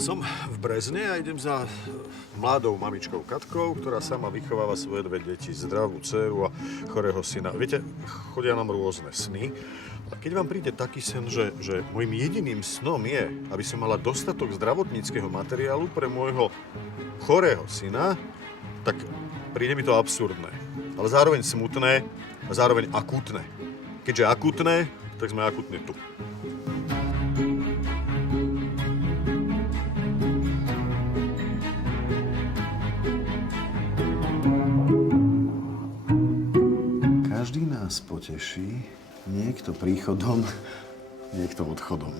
Som v Brezne a idem za mladou mamičkou Katkou, ktorá sama vychováva svoje dve deti, zdravú dceru a chorého syna. Viete, chodia nám rôzne sny. A keď vám príde taký sen, že môjim jediným snom je, aby som mala dostatok zdravotníckeho materiálu pre môjho chorého syna, tak príde mi to absurdné. Ale zároveň smutné a zároveň akútne. Keďže akútne, tak sme akútne tu. Každý nás poteší, niekto príchodom, niekto odchodom.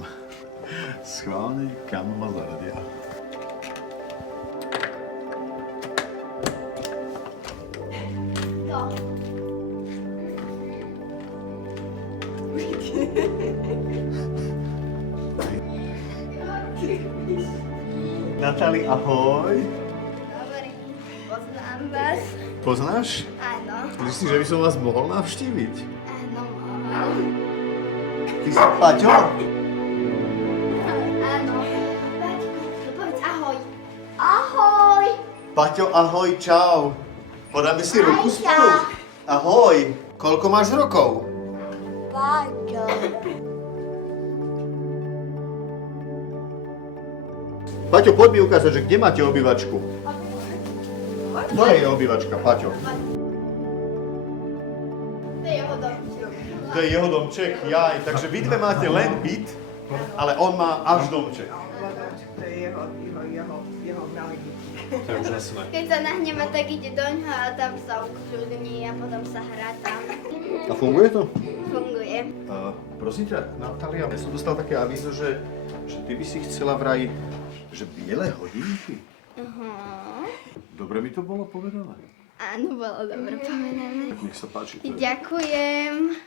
Schválne, kam ma zaradia. Natali, ahoj. Dobrý, poznám vás. Poznáš? Áno. Myslíš, že by som vás mohol navštíviť? Áno. Ty si Paťo? Áno. Paťko, povedz ahoj. Ahoj. Paťo, ahoj, čau. Podáme si ruku Ajťa. spolu. Ahoj. Koľko máš rokov? Paťo. Paťo, poď mi ukázať, že kde máte obývačku. To je obývačka, Paťo. To je jeho domček. To je jeho domček, jaj. Takže vy dve máte len byt, ale on má až domček. To je jeho malý. To je úžasné. Keď sa nahneme, tak ide doňho a tam sa ukľudní a potom sa hrá tam. A funguje to? Funguje. Prosím ťa, Natália, ja som dostal také avízo, že ty by si chcela vraj, že biele hodinky. Dobre mi to bolo povedané. Áno, bolo dobre povedané. Nech sa páči. To je. Ďakujem.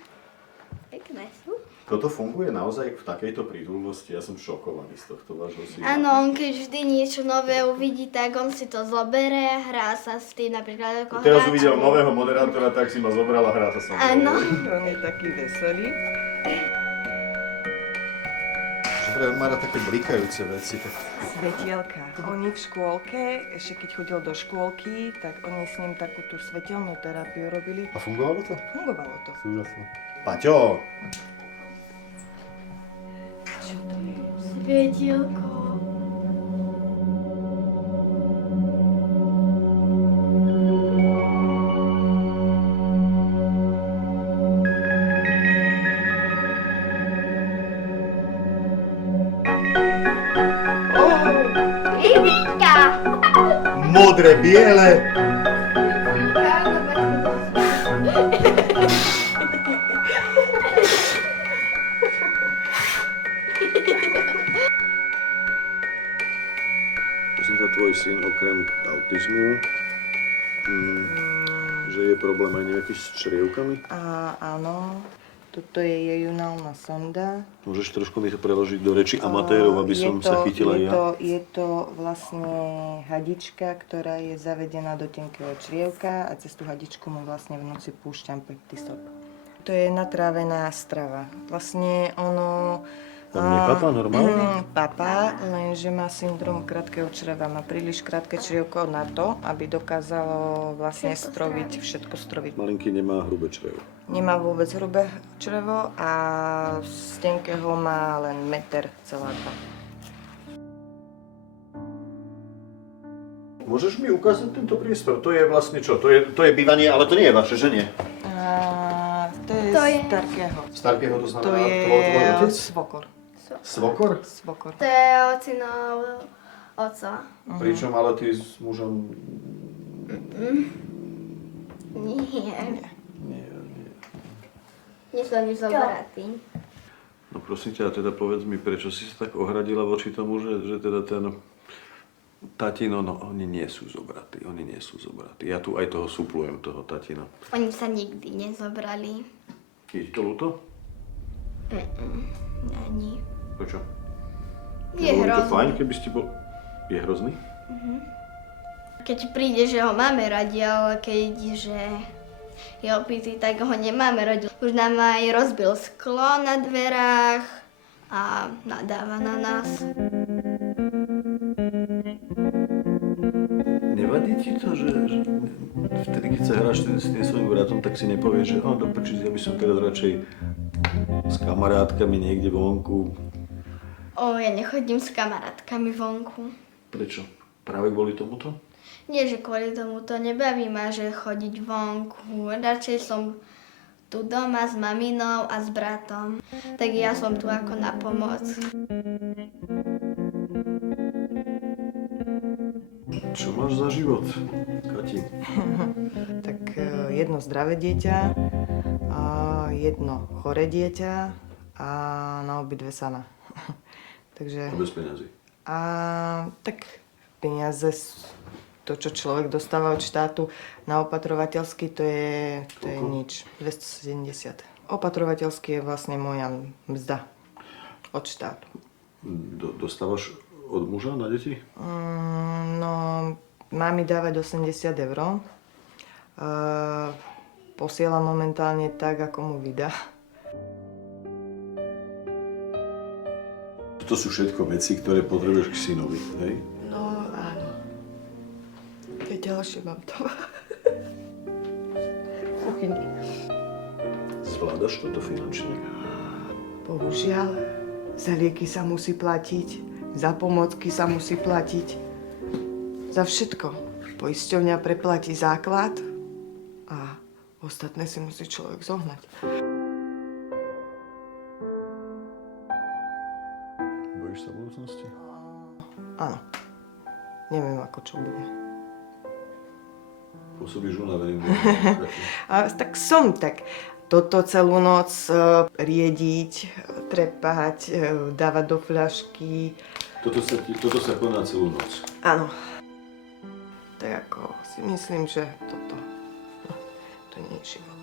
Pekné sú. Toto funguje naozaj v takejto prítulnosti. Ja som šokovaný z tohto vášho syna. Áno, on keď vždy niečo nové uvidí, tak on si to zobere, hrá sa s tým napríklad ako Teraz hráčku. uvidel nového moderátora, tak si ma zobral a hrá sa so mnou. Áno. On je taký veselý. Dobre, on má rád také blikajúce veci. Tak... Svetielka. Oni v škôlke, ešte keď chodil do škôlky, tak oni s ním takú tú svetelnú terapiu robili. A fungovalo to? Fungovalo to. Úžasné. Paťo! Čo to je? Svetielko. Ivinka! Modré, biele! Prosím ťa, tvoj syn okrem autizmu, že je problém aj nejaký s črievkami? Áno, toto je jejunálna sonda. Môžeš trošku mi to preložiť do reči amatérov, aby som sa chytila ja? Je to vlastne hadička, ktorá je zavedená do tenkého črievka a cez tú hadičku mu vlastne v noci púšťam peptisop. To je natrávená strava. Vlastne ono... On nepapá normálne? Papá, lenže má syndrom krátkeho čreva. Má príliš krátke črievko na to, aby dokázalo vlastne všetko stroviť. Malinký nemá hrubé črevo. Nemá vôbec hrubé črevo a z tenkého má len 1,2 m. Môžeš mi ukázať tento priestor? To je vlastne čo? To je bývanie, ale to nie je vaše, že nie? To je Starkého. Starkého to To znamená je tvoj otec? svokor. Svokor? Svokor. To je ocinov oco. Pričom ale ty s mužom... Nie. Nie. Nie sú ani zobratí. No prosím ťa, teda povedz mi, prečo si sa tak ohradila voči tomu, že teda ten tatino, no oni nie sú zobratí, Ja tu aj toho suplujem, toho tatina. Oni sa nikdy nezobrali. Je ti to ľúto? Ani. Prečo? Je Nebolo by to hrozný. fajn, keby ste bol... Je hrozný? Keď príde, že ho máme radi, ale keď že je opitý, tak ho nemáme radi. Už nám aj rozbil sklo na dverách a nadáva na nás. ti to, že vtedy, keď sa hráš s tým svojím bratom, tak si nepovieš, že do prčíc, ja by som teraz radšej s kamarátkami niekde vonku. Ja nechodím s kamarátkami vonku. Prečo? Práve kvôli tomuto? Nie, že kvôli tomu to nebaví ma, že chodiť vonku. Radšej som tu doma s maminou a s bratom. Tak ja som tu ako na pomoc. Čo máš za život, Kati? Tak jedno zdravé dieťa, a jedno choré dieťa a na obidve sama. Takže... A bez peňazí. A tak peniaze, to čo človek dostáva od štátu na opatrovateľský, to je nič. 270. Opatrovateľský je vlastne moja mzda od štátu. Dostávaš od muža na deti? No, má mi dávať 80 €. Posiela momentálne tak, ako mu vydá. To sú všetko veci, ktoré potrebuješ k synovi, hej? No, áno. Keď ďalšie mám to. Kuchyni. Zvládaš toto finančne? Bohužiaľ, za lieky sa musí platiť, za pomocky sa musí platiť. Za všetko. Poisťovňa preplatí základ a ostatné si musí človek zohnať. Bojíš sa budúcnosti? Áno. Neviem, ako čo bude. Pôsobíš unaveným. A tak som tak. Toto celú noc riediť, trepať, dávať do fľašky. Toto sa koná celú noc. Áno. Tak ako si myslím, že to nie je život.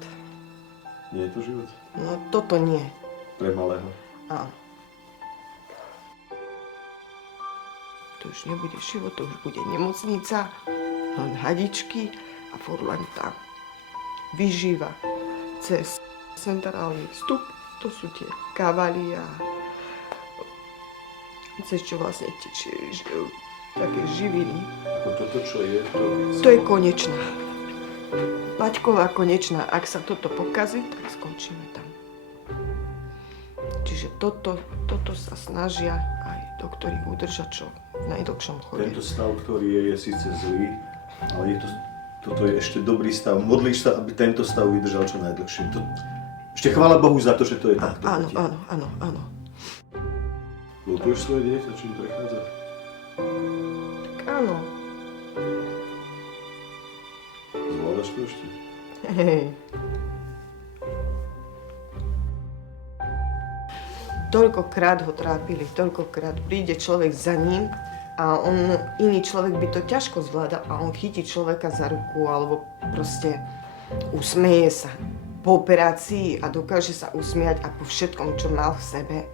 Nie je to život? No toto nie. Pre malého. Áno. To už nebude život, to už bude nemocnica, len hadičky a furt len tam. Vyživa. Cez centrálny vstup, to sú tie kavaly a cez čo vlastne tečie také živiny. Ako toto, čo je, To je konečná. Maťková konečná. Ak sa toto pokazí, tak skončíme tam. Čiže toto sa snažia aj doktori udržať čo v najdlhšom chode. Tento stav, ktorý je síce zlý, ale toto je ešte dobrý stav. Modlíš sa, aby tento stav vydržal čo najdlhšie. Ešte chvála Bohu za to, že to je takto. Áno. Ľutuješ svoje dieťa, čím prechádza? Tak áno. Zvládaš to ešte? Hej. Toľkokrát ho trápili, toľkokrát príde človek za ním a iný človek by to ťažko zvládal a on chytí človeka za ruku alebo proste usmeje sa po operácii a dokáže sa usmiať a po všetkom, čo mal v sebe.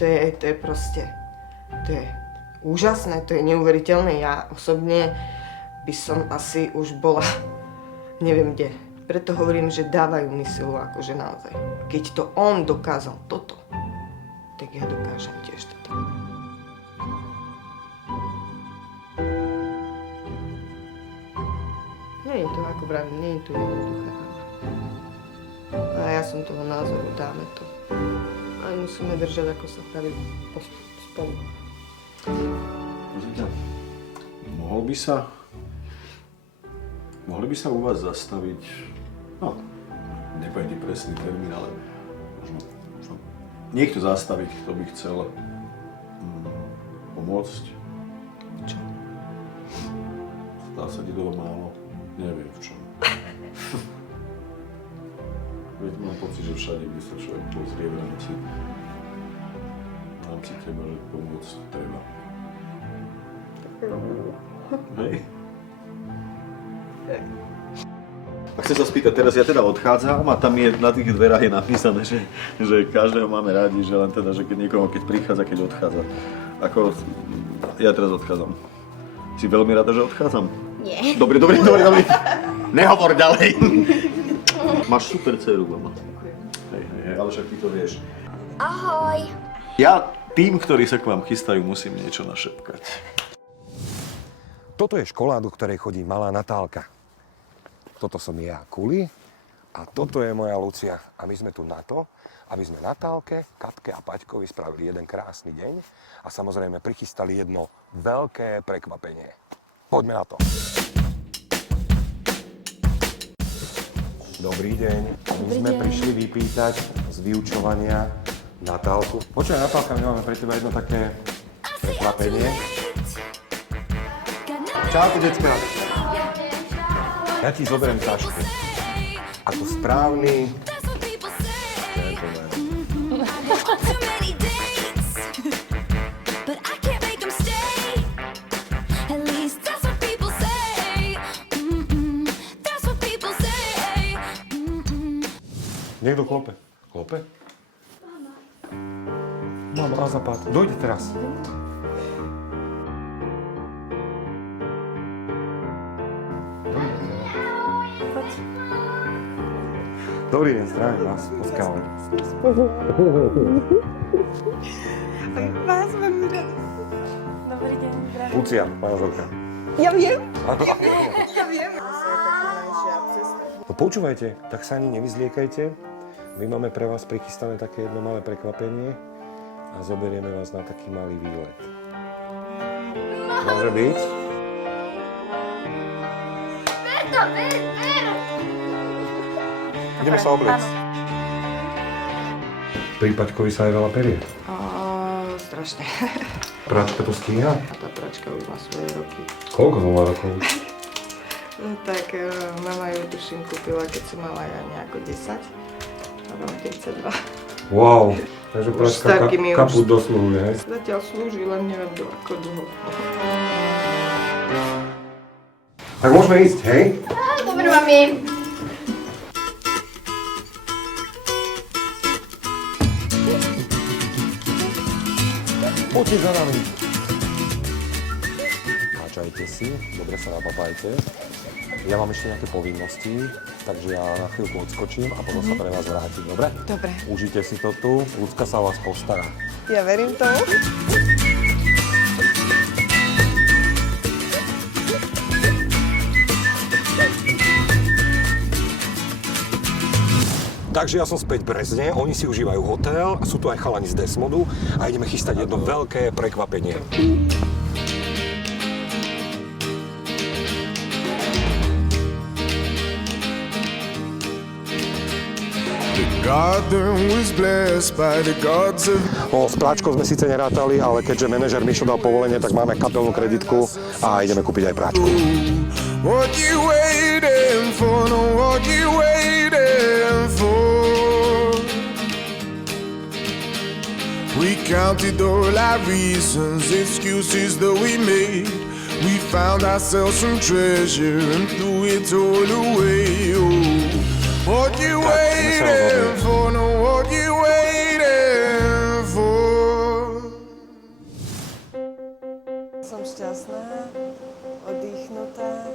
To je proste, to je úžasné, to je neuveriteľné. Ja osobne by som asi už bola neviem kde. Preto hovorím, že dávajú mi silu, akože naozaj. Keď to on dokázal toto, tak ja dokážem tiež toto. Nie je to, ako vravím, nie je to jednoduché. A ja som toho názoru, dáme to. Aj musíme držať, ako sa praví, spolu. Prosím ťa, mohli by sa u vás zastaviť, no, nepoviem ti presný termín, ale možno niekto zastaviť, kto by chcel pomôcť. Čo? Zdá sa ti toho málo, neviem v čom. Veď mám pocit, že všade, kde sa človek pozrie v rámci teba, že pomôcť treba. Hej. A chcem sa spýtať, teraz ja teda odchádzam a tam je na tých dverách je napísané, že každého máme rádi, že len teda, že keď niekoho, keď prichádza, keď odchádza. Ako, ja teraz odchádzam. Si veľmi rada, že odchádzam? Nie. Dobre. Nehovor ďalej. Máš super dceru, mama. Hej, ale však ty to vieš. Ahoj. Ja tým, ktorí sa k vám chystajú, musím niečo našepkať. Toto je škola, do ktorej chodí malá Natálka. Toto som ja, Kuli, a toto je moja Lucia. A my sme tu na to, aby sme Natálke, Katke a Paťkovi spravili jeden krásny deň a samozrejme prichystali jedno veľké prekvapenie. Poďme na to. Dobrý deň. My sme prišli vypýtať z vyučovania Natálku. Počkaj, Natálka, my máme pre teba jedno také prekvapenie. Čaute, decka. Ja ti zoberiem tašku. Ako správny gentleman. Niekto klope. Klope? Mama, a zapát. Dojde teraz. Dobrý deň, zdravím vás. Poskávať. Vás veľmi rád. Dobrý deň, zdravím. Lucia, manželka. Ja viem. No počúvajte, tak sa ani nevyzliekajte. My máme pre vás prichystané také jedno malé prekvapenie a zoberieme vás na taký malý výlet. Môže byť? Ideme sa obliecť. Pri Paťkovi sa aj veľa perie. Strašne. Práčka to stíha? Tá pračka už má svoje roky. Koľko to má rokov? Tak mama ju tuším kúpila, keď som mala ja nejako 10. A mám 32. Wow, takže Už práčka takými už- kaput dosluhuje, hej? Zatiaľ slúži, len neviem ako dlho. Tak môžeme ísť, hej? Dobre, mami. Poďte za nami. Načajte si, dobre sa napapajte. Ja mám ešte nejaké povinnosti, takže ja na chvíľku odskočím a potom sa pre vás vrátim, dobre? Dobre. Užite si to tu, Ľudská sa o vás postará. Ja verím tomu. Takže ja som späť v Brezne, oni si užívajú hotel, sú tu aj chalani z Desmodu a ideme chystať jedno veľké prekvapenie. Garden was blessed by the gods of S práčkou sme síce nerátali, ale keďže manažer Mišo dal povolenie, tak máme kapelnú kreditku a ideme kúpiť aj práčku. what you waiting for, no, what you waiting for. We counted all our reasons, excuses that we made. We found ourselves some treasure and threw it all away. Oh, what you waiting for, no, what you waiting for. Som šťastná, oddychnutá.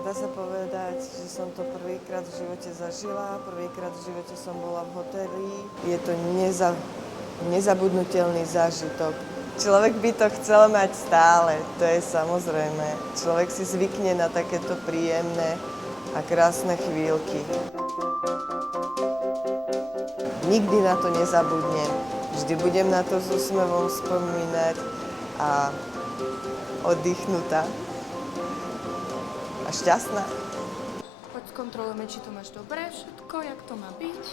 Dá sa povedať, že som to prvýkrát v živote zažila, prvýkrát v živote som bola v hoteli. Je to nezabudnutelný zážitok. Človek by to chcel mať stále, to je samozrejme. Človek si zvykne na takéto príjemné a krásne chvíľky. Nikdy na to nezabudnem. Vždy budem na to s úsmevom spomínať a oddychnutá a šťastná. Poď skontrolujeme, či to máš dobré všetko, jak to má byť.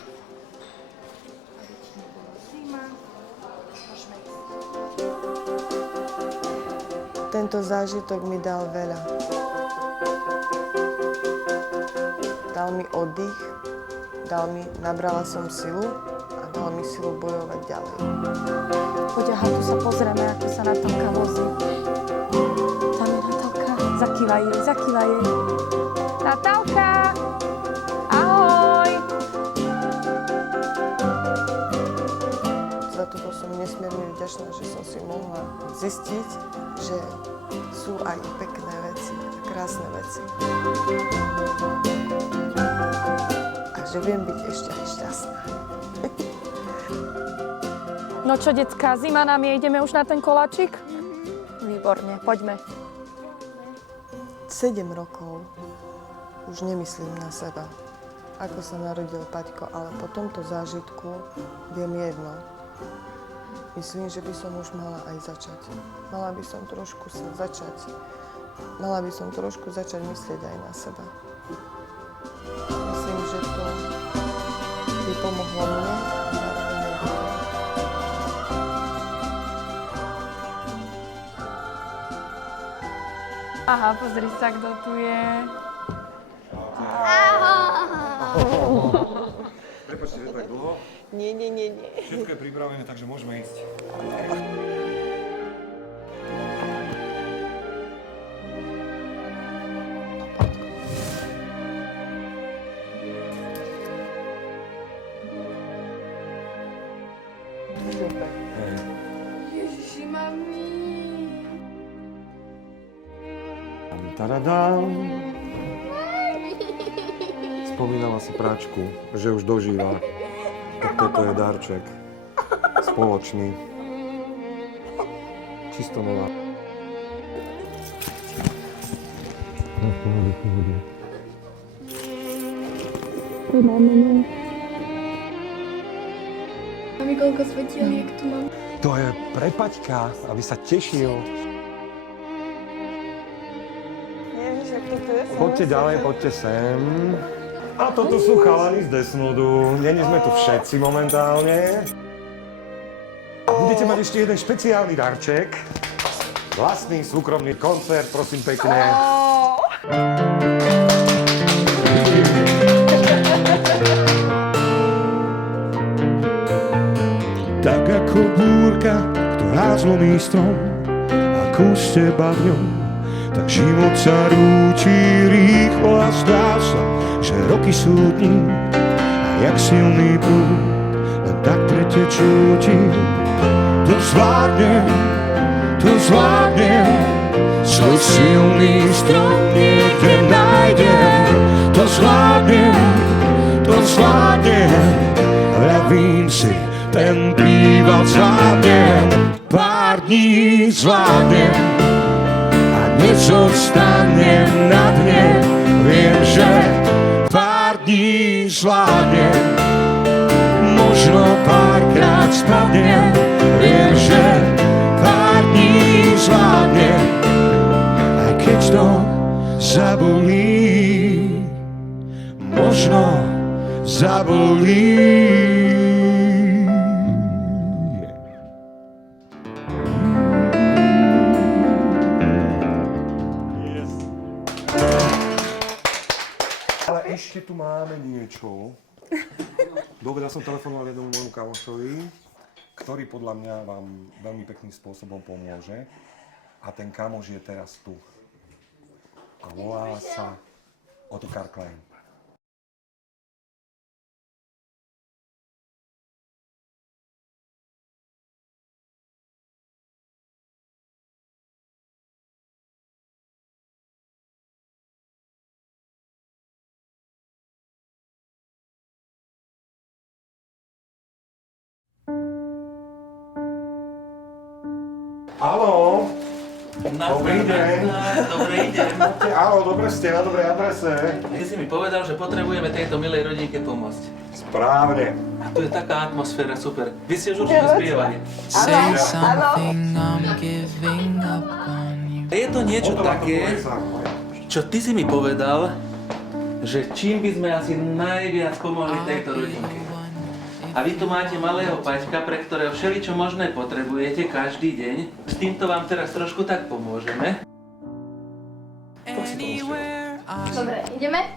Aby ti nebola zima. Môžeme ísť. Tento zážitok mi dal veľa. Dal mi oddych, nabrala som silu a dal mi silu bojovať ďalej. Poď, aha, tu sa pozrieme, ako sa Natálka vozí. Tam je Natálka. Zakývaj jej, zakývaj jej. Natálka! Ahoj! Za toto som nesmierne vďačná, že som si mohla zistiť, že sú aj pekné veci a krásne veci. A že viem byť ešte aj šťastná. No čo, decká, zima nám je, ideme už na ten koláčik? Výborne, poďme. 7 rokov už nemyslím na seba, ako sa narodil Paťko, ale po tomto zážitku viem jedno. Myslím, že by som už mala aj začať. Mala by som trošku začať myslieť aj na seba. Myslím, že to by pomohlo mne. Aha, pozri sa, kto tu je. Prepačte, že tak dlho. Nie. Všetko je pripravené, takže môžeme ísť. Ježiši, mami. Taradám. Spomínala si práčku, že už dožíva. Tak toto je darček. Spoločný. Čisto nová. Mami, koľko svetieliek tu mám? To je pre Paťka, aby sa tešil. Ježiš, jak toto je? Poďte ďalej, poďte sem. A toto sú chalani z Desnudu. Není sme tu všetci momentálne. Budete mať ešte jeden špeciálny darček. Vlastný súkromný koncert, prosím pekne. Tak ako búrka, ktorá zlomí strom a kúste bagňom, tak život sa rúti rýchlo a zdá sa, že roky sú dní a jak silný prúd len tak pretečú ti. To zvládnem, svoj silný strom niekde nájdem. To zvládnem, vravím si, ten príval zvládnem. Pár dní zvládnem a nezostanem na dne. Viem, že pár dní zvládnem, možno párkrát spadnem. Viem, že pár dní zvládnem, aj keď to zabolí, možno zabolí. Ale ešte tu máme niečo. Dobre, ja som telefonoval jednomu môjmu kamošovi, ktorý podľa mňa vám veľmi pekným spôsobom pomôže. A ten kamoš je teraz tu. A volá sa Ottokar Klein. Áno, dobrý deň. Dobrý deň. Áno, dobre ste na dobrej adrese. Ty si mi povedal, že potrebujeme tejto milej rodinke pomôcť. Správne. A tu je taká atmosféra, super. Vy ste už určite spievali. Je to niečo také, čo ty si mi povedal, že čím by sme asi najviac pomohli tejto rodinke. A vy tu máte malého Paťka, pre ktorého všeličo možné potrebujete každý deň. S týmto vám teraz trošku tak pomôžeme. Dobre, ideme?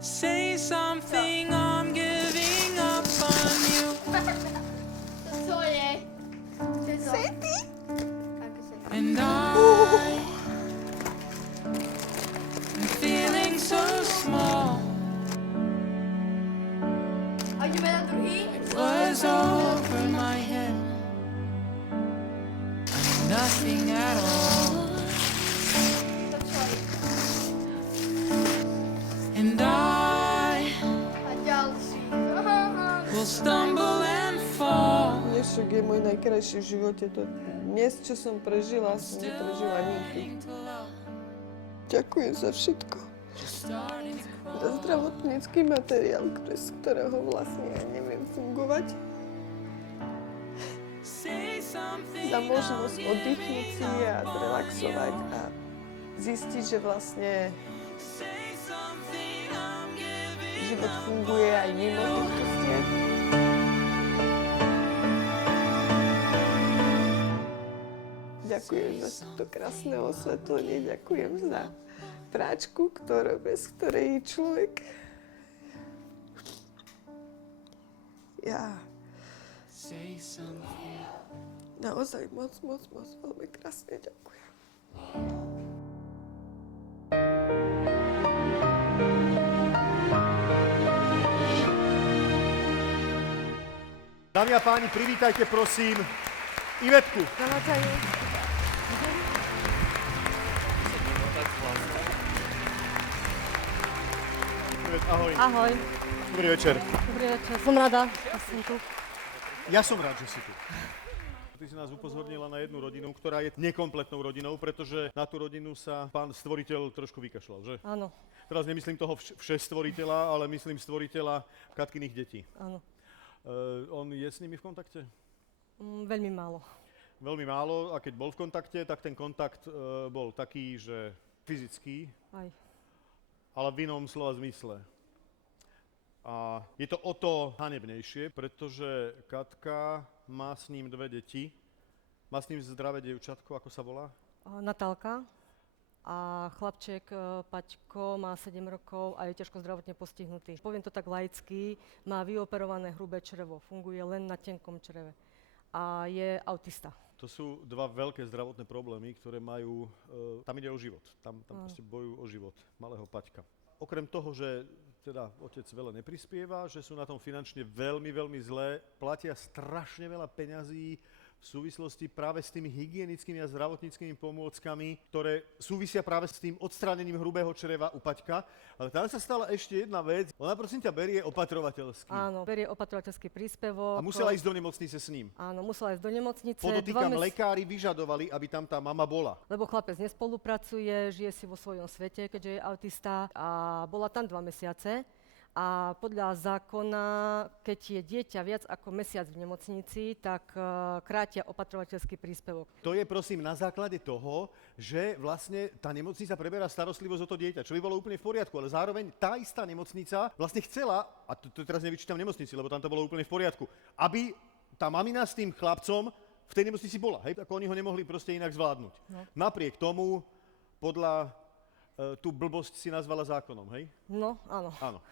Say something, I'm giving up on you. To je. Sejty? And I'm feeling so small. A ideme na druhý? It was over my head. I'm nothing at all. And I A ďalší. will stumble and fall. Vašek je môj najkrajší v živote. To dnes, čo som prežila, som neprežila nikdy. Ďakujem za všetko. Za zdravotnícky materiál, z ktorého vlastne ja neviem fungovať. Za možnosť oddychnúť si a zrelaxovať a zistiť, že vlastne život funguje aj mimo týchto stien. Ďakujem za to krásne osvetlenie, ďakujem za práčku, bez ktorej človek... Ja... Naozaj moc veľmi krásne ďakujem. Dámy a páni, privítajte prosím Ivetku. Ivet, ahoj. Ahoj. Dobrý večer. Dobrý večer. Som rada, že som tu. Ja som rád, že si tu. Ty si nás upozornila na jednu rodinu, ktorá je nekompletnou rodinou, pretože na tú rodinu sa pán stvoriteľ trošku vykašľal, že? Áno. Teraz nemyslím toho všestvoriteľa, ale myslím stvoriteľa Katkyných detí. Áno. On je s nimi v kontakte? Veľmi málo. Veľmi málo a keď bol v kontakte, tak ten kontakt bol taký, že fyzický, Aj. ale v inom slova zmysle. A je to o to hanebnejšie, pretože Katka má s ním 2 deti. Má s ním zdravé dievčatko, ako sa volá? Natálka a chlapček Paťko má 7 rokov a je ťažko zdravotne postihnutý. Poviem to tak laicky, má vyoperované hrubé črevo, funguje len na tenkom čreve a je autista. To sú 2 veľké zdravotné problémy, ktoré majú, tam ide o život, tam proste bojujú o život malého Paťka. Okrem toho, že teda otec veľa neprispieva, že sú na tom finančne veľmi, veľmi zlé, platia strašne veľa peňazí v súvislosti práve s tými hygienickými a zdravotníckymi pomôckami, ktoré súvisia práve s tým odstránením hrubého čreva u Paťka. Ale tam sa stala ešte jedna vec. Ona prosím ťa berie opatrovateľský. Áno, berie opatrovateľský príspevok. A musela ísť do nemocnice s ním. Áno, musela ísť do nemocnice. Podotýkam, lekári vyžadovali, aby tam tá mama bola. Lebo chlapec nespolupracuje, žije si vo svojom svete, keďže je autista a bola tam 2 mesiace. A podľa zákona, keď je dieťa viac ako mesiac v nemocnici, tak krátia opatrovateľský príspevok. To je prosím na základe toho, že vlastne tá nemocnica preberá starostlivosť o to dieťa, čo by bolo úplne v poriadku, ale zároveň tá istá nemocnica vlastne chcela, a to teraz nevyčítam nemocnici, lebo tam to bolo úplne v poriadku, aby tá mamina s tým chlapcom v tej nemocnici bola, hej? Ako oni ho nemohli proste inak zvládnuť. No. Napriek tomu, podľa tú blbosť si nazvala zákonom, hej? No, áno. Áno.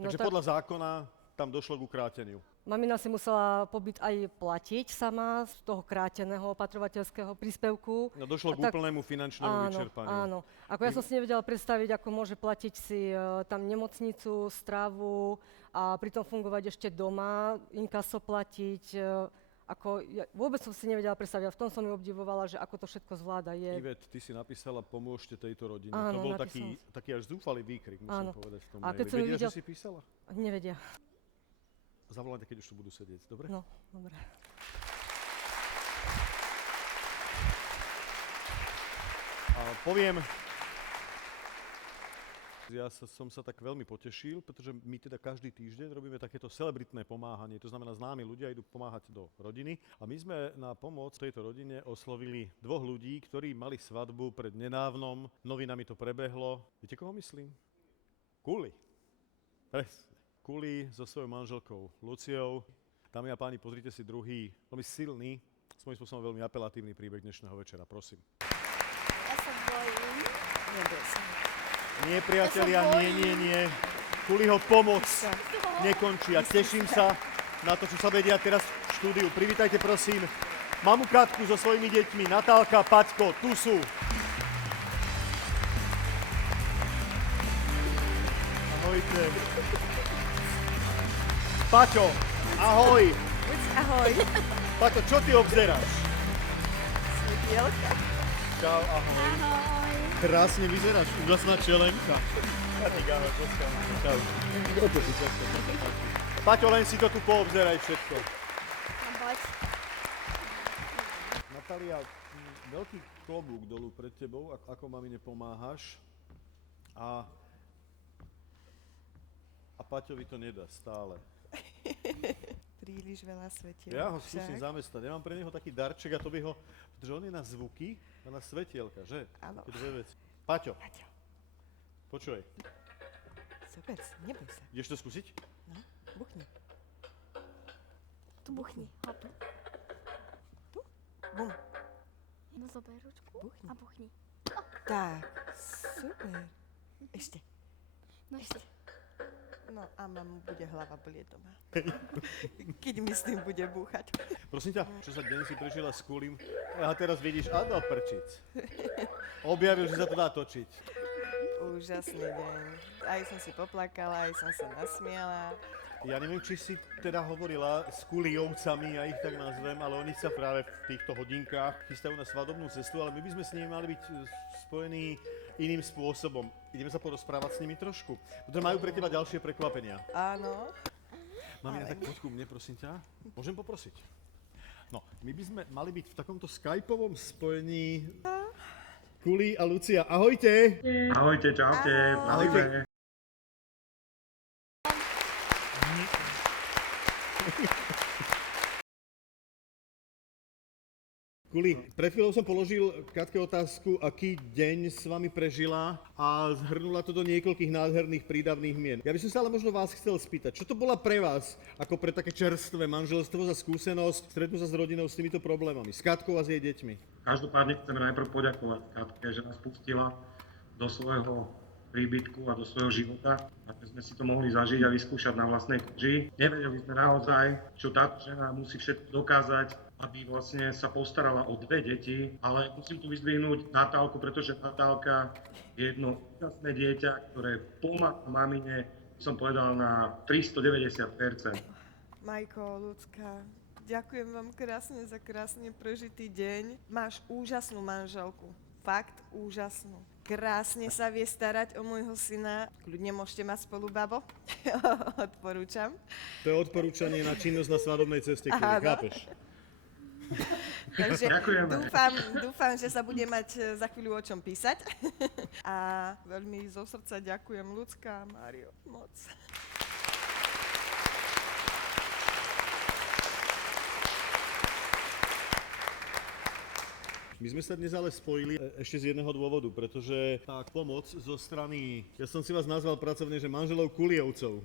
Takže podľa zákona tam došlo k ukráteniu. Mamina si musela pobyt aj platiť sama z toho kráteného opatrovateľského príspevku. No došlo k úplnému finančnému vyčerpaniu. Áno. Ako ja som si nevedela predstaviť, ako môže platiť si tam nemocnicu, stravu a pritom fungovať ešte doma, inkaso platiť. Vôbec som si nevedela predstaviť a v tom som ju obdivovala, že ako to všetko zvláda. Ivet, ty si napísala, pomôžte tejto rodine. Áno, to bol taký až zúfalý výkrik, musím povedať v tom. A keď Vedia, že si písala? Nevedia. Zavolajte, keď už tu budú sedieť, dobre? No, dobre. A poviem, ja som sa tak veľmi potešil, pretože my teda každý týždeň robíme takéto celebritné pomáhanie, to znamená známi ľudia idú pomáhať do rodiny a my sme na pomoc tejto rodine oslovili 2 ľudí, ktorí mali svadbu pred nenávnom, novinami to prebehlo. Viete, koho myslím? Kuli. Presne. Kuli so svojou manželkou Luciou. Dámy a páni, pozrite si druhý, veľmi silný, svojím spôsobom veľmi apelatívny príbeh dnešného večera, prosím. Ja sa bojím. Neboj sa. Nie, priatelia, nie. Kuliho pomoc nekončí a teším sa na to, čo sa vedia teraz v štúdiu. Privítajte prosím mamu Katku so svojimi deťmi, Natálka, Paťko, tu sú. Ahojte. Paťo, ahoj. Ahoj. Paťo, čo ty obzeráš? Svetielka. Čau, ahoj. Ahoj. Krásne vyzeráš, úžasná čelenka. Čau. Paťo, len si to tu poobzeraj všetko. No poď. Natália, veľký klobúk dolu pred tebou, ako mamine pomáhaš. A Paťovi to nedá stále. Príliš veľa svetiel. Ja ho skúsim zamestnať. Ja mám pre neho taký darček a to by ho... Pretože on je na zvuky a na svetielka, že? Áno. Také dve veci. Paťo. Počuj. Super, neboj sa. Ideš to skúsiť? No, buchni. Tu buchni, hop. Tu? Bum. No zober ručku Buchni. a buchni. Tak, super. Ešte. No ešte. No a mamu bude hlava bolieť doma. Keď mi s tým bude búchať. Prosím ťa, čo sa deň si prežila s Kulím? A teraz vidíš, a do prčic. Objavil, že sa to dá točiť. Úžasný deň. Aj som si poplakala, aj som sa nasmiala. Ja neviem, či si teda hovorila s Kuliovcami, ja ich tak nazvem, ale oni sa práve v týchto hodinkách chystajú na svadobnú cestu, ale my by sme s nimi mali byť spojení iným spôsobom. Ideme sa porozprávať s nimi trošku, pretože majú pre teba ďalšie prekvapenia. Áno. Mamina, tak poď ku mne, prosím ťa. Môžem poprosiť? No, my by sme mali byť v takomto skypovom spojení. Kuli a Lucia, ahojte! Ahojte, čaute. Ahojte. Kuli, pred chvíľou som položil Katke otázku, aký deň s vami prežila a zhrnula to do niekoľkých nádherných prídavných mien. Ja by som sa ale možno vás chcel spýtať, čo to bola pre vás, ako pre také čerstvé manželstvo za skúsenosť, stretnúť sa s rodinou s týmito problémami, s Katkou a s jej deťmi? Každopádne chceme najprv poďakovať Katke, že nás pustila do svojho príbytku a do svojho života, aby sme si to mohli zažiť a vyskúšať na vlastnej koži. Nevedeli sme naozaj, čo táto žena musí všetko dokázať, aby vlastne sa postarala o 2 deti, ale musím tu vyzdvihnúť Natálku, pretože Natálka je jedno úžasné dieťa, ktoré pomáha mamine, som povedal, na 390%. Majko, Ľudská, ďakujem vám krásne za krásne prežitý deň. Máš úžasnú manželku, fakt úžasnú. Krásne sa vie starať o môjho syna. Kľudne môžete mať spolu, babo. Odporúčam. To je odporúčanie na činnosť na svadobnej ceste, Kuli, chápeš? Takže dúfam, že sa bude mať za chvíľu o čom písať. A veľmi zo srdca ďakujem Ľudská a Mário. Moc. My sme sa dnes ale spojili ešte z jedného dôvodu, pretože tá pomoc zo strany, ja som si vás nazval pracovne, že manželov Kuliovcov,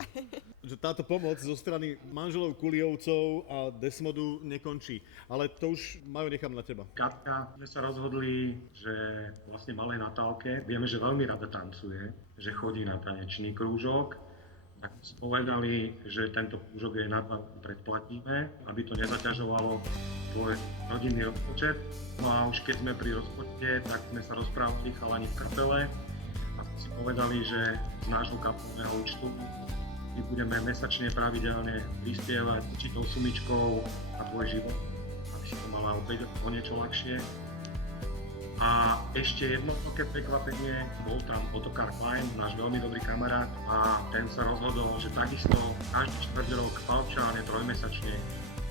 že táto pomoc zo strany manželov Kuliovcov a Desmodu nekončí, ale to už majú nechám na teba. Katka, sme sa rozhodli, že vlastne malej Natálke, vieme, že veľmi rada tancuje, že chodí na tanečný krúžok, tak si povedali, že tento krúžok jej na 2 predplatíme, aby to nezaťažovalo tvoj rodinný rozpočet. No a už keď sme pri rozpočte, tak sme sa rozprávali chalani v kapele a si povedali, že z nášho kapelného účtu my budeme mesačne pravidelne prispievať určitou sumičkou na tvoj život, aby si to mala opäť o niečo ľahšie. A ešte jedno také prekvapenie, bol tam fotokár Klein, náš veľmi dobrý kamarát, a ten sa rozhodol, že takisto každý štvrťrok paušálne 3-mesačne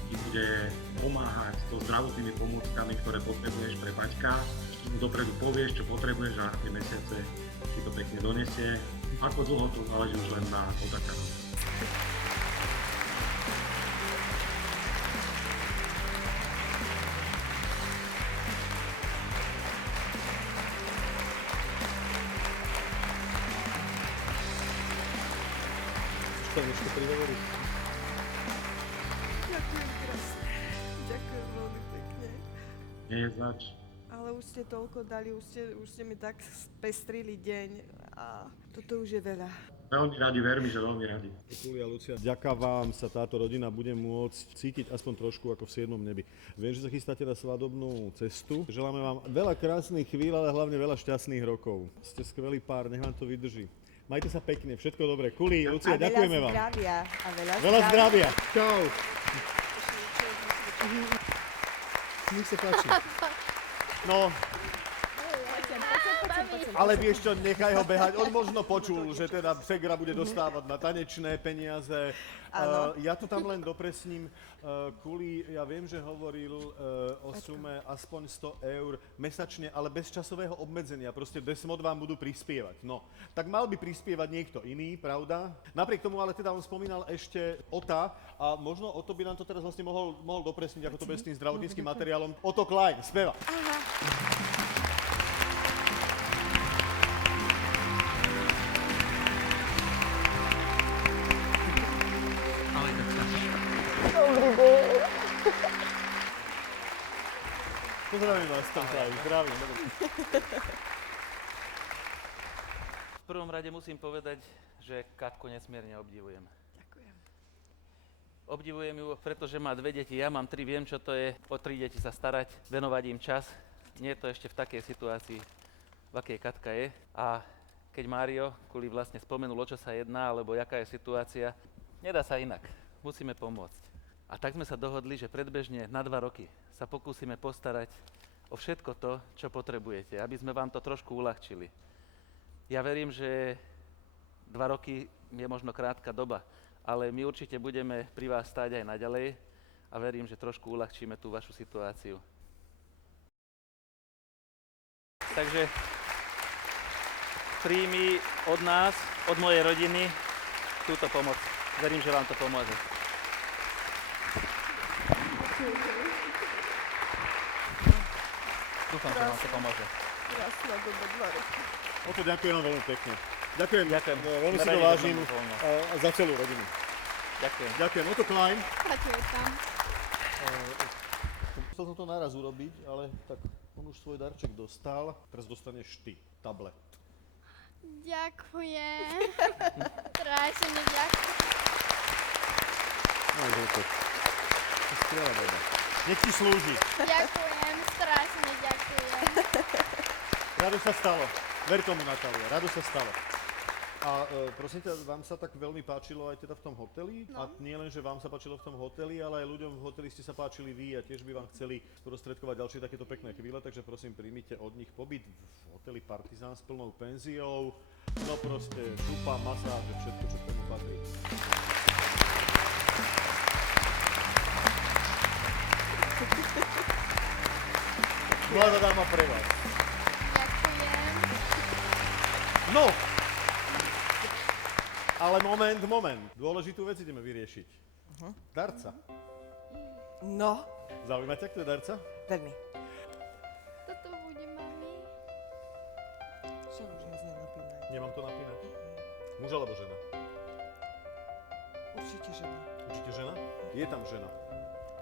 ti bude pomáhať so zdravotnými pomôckami, ktoré potrebuješ pre Paťka. Mu dopredu povieš, čo potrebuješ a tie mesiace ti to pekne donesie. Ako dlho to záleží už len na fotokárovi. Ešte prihovoriť. Ďakujem krásne. Ďakujem veľmi pekne. Nie je zač. Ale už ste toľko dali, už ste mi tak spestrili deň a toto už je veľa. Veľmi radi, vermi, že veľmi radi. Kuli a Lucia, ďaká vám sa táto rodina bude môcť cítiť aspoň trošku ako v 7. nebi. Viem, že sa chystáte na svadobnú cestu. Želáme vám veľa krásnych chvíľ, ale hlavne veľa šťastných rokov. Ste skvelý pár, nech vám to vydrží. Majte sa pekne, všetko dobré. Kuli, Lucia, ďakujeme vám. A veľa zdravia. Čau. Nech sa páči. No. Ale vieš čo, nechaj ho behať. On možno počul, že teda Segra bude dostávať na tanečné peniaze. Ja to tam len dopresním. Kuli, ja viem, že hovoril o sume aspoň 100 eur mesačne, ale bez časového obmedzenia. Proste Desmod vám budú prispievať. No, tak mal by prispievať niekto iný, pravda? Napriek tomu ale teda on spomínal ešte Ota a možno Oto by nám to teraz vlastne mohol dopresniť, ako to bude s tým zdravotníckym materiálom. Oto Klein, speva. Pozdravím vás, zdravím. V prvom rade musím povedať, že Katku nesmierne obdivujem. Ďakujem. Obdivujem ju, pretože má 2 deti, ja mám 3, viem, čo to je, o 3 deti sa starať, venovať im čas. Nie je to ešte v takej situácii, v akej Katka je. A keď Mário Kuli vlastne spomenul, o čo sa jedná, alebo jaká je situácia, nedá sa inak, musíme pomôcť. A tak sme sa dohodli, že predbežne na 2 roky sa pokúsime postarať o všetko to, čo potrebujete, aby sme vám to trošku uľahčili. Ja verím, že 2 roky je možno krátka doba, ale my určite budeme pri vás stáť aj naďalej a verím, že trošku uľahčíme tú vašu situáciu. Takže príjmi od nás, od mojej rodiny, túto pomoc. Verím, že vám to pomôže. Dúfam, že vám to pomôže. Krásna doba, 2 roky. Oto ďakujem vám veľmi pekne. Ďakujem. Veľmi si to Neradi vážim by som bol, no. a za celú rodinu. Ďakujem. Ďakujem. Oto Klein. Ďakujem. Chcel som to naraz urobiť, ale tak on už svoj darček dostal. Teraz dostaneš ty, tablet. Ďakujem. Strašne ďakujem. No, je to skvelá veda. Nech ti slúži. Ďakujem, strašne ďakujem. Rado sa stalo. Ver tomu, Natália, rado sa stalo. A prosím ťa, vám sa tak veľmi páčilo aj teda v tom hoteli? No. A nie len, že vám sa páčilo v tom hoteli, ale aj ľuďom v hoteli ste sa páčili vy a tiež by vám chceli sprostredkovať ďalšie takéto pekné chvíle, takže prosím, príjmite od nich pobyt v hoteli Partizán s plnou penziou. No proste šupa, masáže, všetko, čo k tomu patrí. Mladá dáma pre vás. Ďakujem. No! Ale moment. Dôležitú vec ideme vyriešiť. Darca. No. Zaujíma ťa, kto je darca? Veľmi. Toto bude mami. Čo už ja nenapínaj? Nemám to napínať. Muž alebo žena? Určite žena. Určite žena? Je tam žena.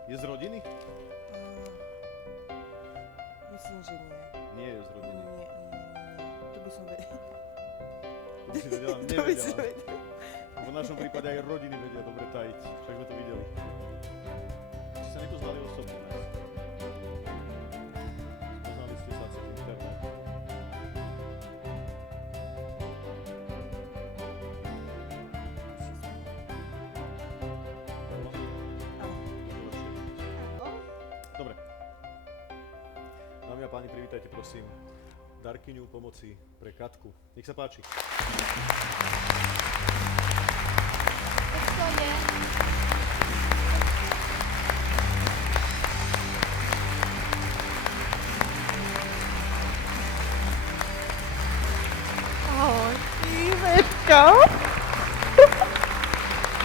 Je z rodiny? Myslím, že nie. Nie je z rodiny. Nie. To by som vedela. To by si vedela? Nevedela. V našom prípade aj rodiny vedia dobre tajiť. Však sme to videli. Či sa nepoznali osobne? Poznali ste sa cez internet. Dobre. Dámy a páni, privítajte prosím darkyňu pomoci pre Katku. Nech sa páči. To je. Ahoj. Ivetka.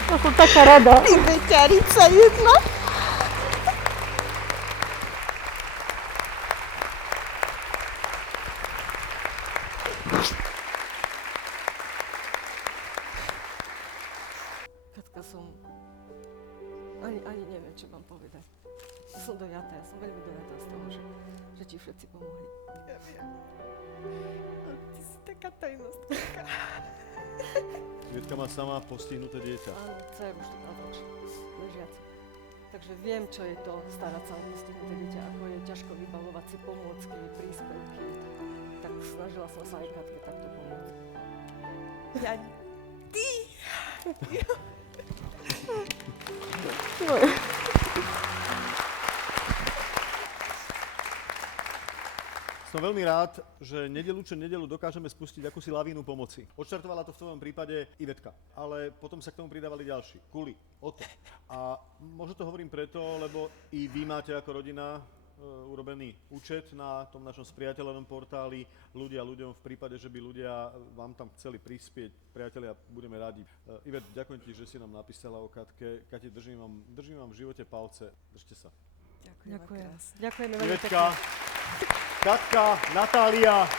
Ja som taká rada. Iveťarica jedna. Katka, ani neviem, čo mám povedať. Som dojatá, ja som veľmi dojatá z toho, že ti všetci pomohli. Ja viem. Ty si taká tajnostka. Ivetka má sama postihnuté dieťa. Áno, dceru 14 ležiacu. Takže viem, čo je to starať sa o postihnuté dieťa, ako je ťažko vybavovať si pomôcky, príspevky. Tak snažila som sa aj Katke takto pomôcť. Ja... Ty! Som veľmi rád, že nedeľu čo nedeľu dokážeme spustiť akúsi lavínu pomoci. Odštartovala to v tvojom prípade Ivetka, ale potom sa k tomu pridávali ďalší. Kuli, Oto. A možno to hovorím preto, lebo i vy máte ako rodina urobený účet na tom našom spriateľenom portáli ľudia ľuďom v prípade, že by ľudia vám tam chceli prispieť. Priatelia, budeme radi. Ivet, ďakujem ti, že si nám napísala o Katke. Kati, držím vám v živote palce. Držte sa. Ďakujem. Ďakujeme veľmi Ivetka, pekne. Katka, Natália,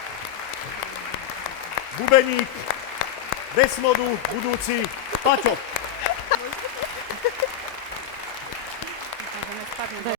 Bubeník, Desmodu, budúci Paťo.